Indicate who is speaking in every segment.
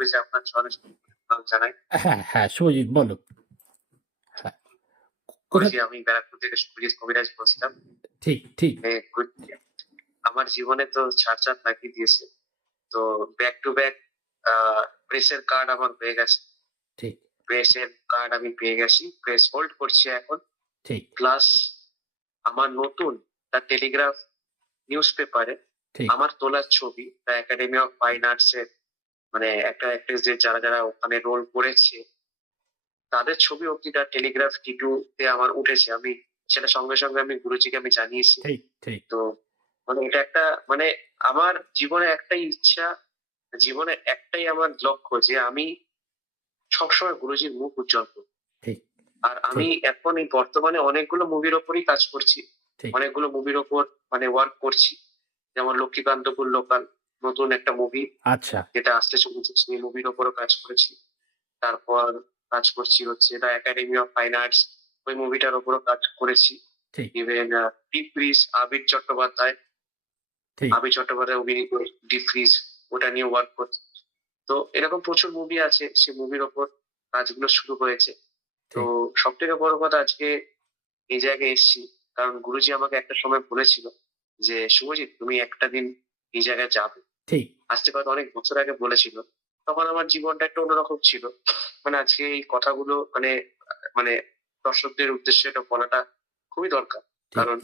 Speaker 1: করেছি আপনার জানাই।
Speaker 2: হ্যাঁ হ্যাঁ শুভজিৎ বলো। হ্যাঁ।
Speaker 1: আমি ব্যারাকপুর থেকে সুপ্রিজিৎ কবিরাজ বলছিলাম।
Speaker 2: ঠিক ঠিক।
Speaker 1: আমার জীবনে তো ছাড় চার লাগিয়ে দিয়েছে। তো ব্যাক টু ব্যাক প্রেসের কার্ড আমার হয়ে গেছে।
Speaker 2: ঠিক।
Speaker 1: প্রেসের কার্ড আমি পেয়ে গেছি। প্রেস হোল্ড করছি এখন।
Speaker 2: ঠিক।
Speaker 1: প্লাস আমার নতুন দ্য টেলিগ্রাফ নিউজ পেপারে আমার তোলার ছবি the academy of fine arts এর মানে একটা অ্যাক্ট্রেসদের যারা যারা ওখানে রোল করেছে তাদের ছবি অব্দি দ্য টেলিগ্রাফ টিটু তে আমার উঠেছে? আমি সেটা সঙ্গে সঙ্গে আমি গুরুজিকে আমি জানিয়েছি। তো মানে এটা একটা মানে আমার জীবনে একটাই ইচ্ছা জীবনে একটাই আমার লক্ষ্য যে আমি সবসময় গুরুজির মুখ উজ্জ্বল করব। আর আমি এখন এই বর্তমানে অনেকগুলো মুভির ওপরই কাজ করছি। অনেকগুলো মুভির ওপর মানে ওয়ার্ক করছি। যেমন লক্ষ্মীকান্তপুর লোকাল নতুন একটা মুভি
Speaker 2: আচ্ছা।
Speaker 1: যেটা আসতে চলেছে সেই মুভির ওপরও কাজ করেছি। তারপর কাজ করছি হচ্ছে the academy of fine arts ওই মুভিটার ওপরও কাজ করেছি। Even deep freeze Abir Chattopadhyay. Abir Chattopadhyay অভিনয় করে ডিপ ফ্রিজ ওটা নিয়ে ওয়ার্ক করছে। তো এরকম প্রচুর মুভি আছে সেই মুভির ওপর কাজগুলো শুরু হয়েছে। তো সব থেকে বড় কথা আজকে এই জায়গায় এসেছি কারণ গুরুজি আমাকে একটা সময় বলেছিল যে শুভজিৎ তুমি একটা দিন এই জায়গায় যাবে।
Speaker 2: ঠিক।
Speaker 1: আজ থেকে অনেক বছর আগে বলেছিল তখন আমার জীবনটা একটু অন্যরকম ছিল। মানে আজকে এই কথাগুলো মানে মানে দর্শকদের উদ্দেশ্যে এটা বলাটা খুবই দরকার। কারণ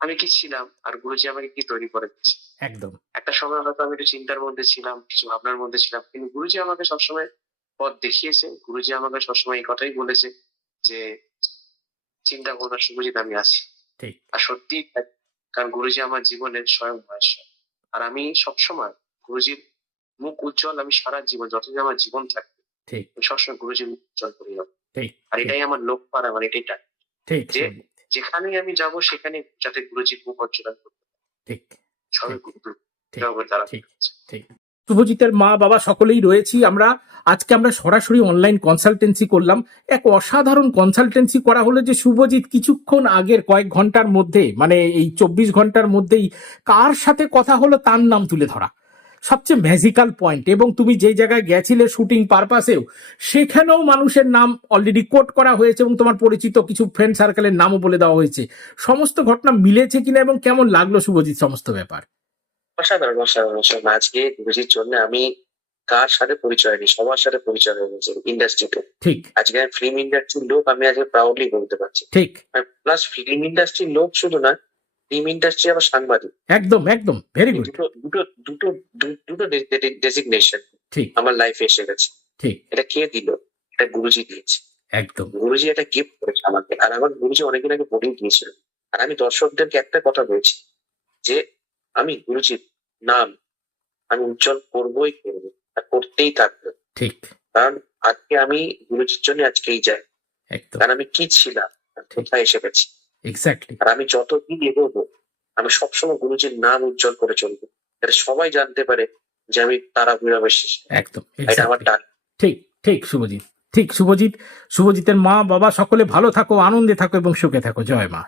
Speaker 1: আমি কি ছিলাম আর গুরুজি আমাকে কি তৈরি করে দিচ্ছে
Speaker 2: একদম।
Speaker 1: একটা সময় হয়তো আমি একটু চিন্তার মধ্যে ছিলাম কিছু ভাবনার মধ্যে ছিলাম কিন্তু গুরুজি আমাকে সবসময় পথ দেখিয়েছে। গুরুজি আমাকে সবসময় এই কথাই বলেছে যে চিন্তা করবার শুভজিৎ আমি আছি। আর সত্যি কারণ গুরুজি আমার জীবনের স্বয়ং ভরসা আর আমি সবসময় গুরুজির মুখ উজ্জ্বল আমি সারা জীবন যতদিন আমার জীবন থাকবে সবসময় গুরুজির মুখ উজ্জ্বল করি যাব আর এটাই আমার লক্ষ্য আর আমার এটাই টার্গেট। যে যেখানে আমি যাব সেখানে যাতে গুরুজির মুখ উজ্জ্বল করতে
Speaker 2: ঠিক
Speaker 1: সবাই গুরু
Speaker 2: ঠিক ঠিক। শুভজিতের মা বাবা সকলেই রয়েছি। আমরা আজকে আমরা সরাসরি অনলাইন কনসালটেন্সি করলাম। এক অসাধারণ কনসালটেন্সি করা হলো যে শুভজিৎ কিছুক্ষণ আগের কয়েক ঘণ্টার মধ্যে মানে এই চব্বিশ ঘণ্টার মধ্যেই কার সাথে কথা হলো তার নাম তুলে ধরা। সবচেয়ে ম্যাজিক্যাল পয়েন্ট এবং তুমি যে জায়গায় গেছিলে শুটিং পারপাসেও সেখানেও মানুষের নাম অলরেডি কোট করা হয়েছে এবং তোমার পরিচিত কিছু ফ্রেন্ড সার্কেলের নামও বলে দেওয়া হয়েছে। সমস্ত ঘটনা মিলেছে কিনা এবং কেমন লাগল শুভজিৎ, সমস্ত ব্যাপার?
Speaker 1: অসাধারণ অসাধারণ অসাধারণ। আজকে গুরুজির জন্য আমি কার সাথে পরিচয় নেই সবার সাথে পরিচয় হয়ে গেছে ইন্ডাস্ট্রিতে
Speaker 2: ঠিক।
Speaker 1: আজকে আমি ফিল্ম ইন্ডাস্ট্রির লোক আমি আজকে প্রাউডলি বলতে পারছি।
Speaker 2: ঠিক।
Speaker 1: প্লাস ফিল্ম ইন্ডাস্ট্রির লোক শুধু না ফিল্ম ইন্ডাস্ট্রি আবার সাংবাদিক।
Speaker 2: একদম একদম। ভেরি গুড
Speaker 1: দুটো দুটো দুটো ডেজিগনেশন
Speaker 2: ঠিক।
Speaker 1: আমার লাইফে এসে গেছে।
Speaker 2: ঠিক।
Speaker 1: এটা কে দিল? এটা গুরুজি দিয়েছে।
Speaker 2: একদম।
Speaker 1: গুরুজি একটা গিফট করেছে আমাকে। আর আমার গুরুজি অনেকদিন আগে বলেই দিয়েছিল। আর আমি দর্শকদেরকে একটা কথা বলছি যে আমি গুরুজির নাম আমি উজ্জ্বল করবোই করব করতেই থাকব।
Speaker 2: ঠিক।
Speaker 1: কারণ আজকে আমি গুরুজির জন্য আজকেই যাই। কারণ আমি কি ছিলাম? কোথায় এসে গেছি?
Speaker 2: এক্স্যাক্টলি
Speaker 1: আর আমি যতদিন এগোবো আমি সবসময় গুরুজির নাম উজ্জ্বল করে চলবো। এটা সবাই জানতে পারে যে আমি তারা ভৈরবের শেষ।
Speaker 2: একদম।
Speaker 1: এটা আমার. টার্গেট
Speaker 2: ঠিক ঠিক শুভজিৎ। ঠিক শুভজিৎ। শুভজিতের মা বাবা সকলে ভালো থাকো আনন্দে থাকো এবং সুখে থাকো। জয় মা।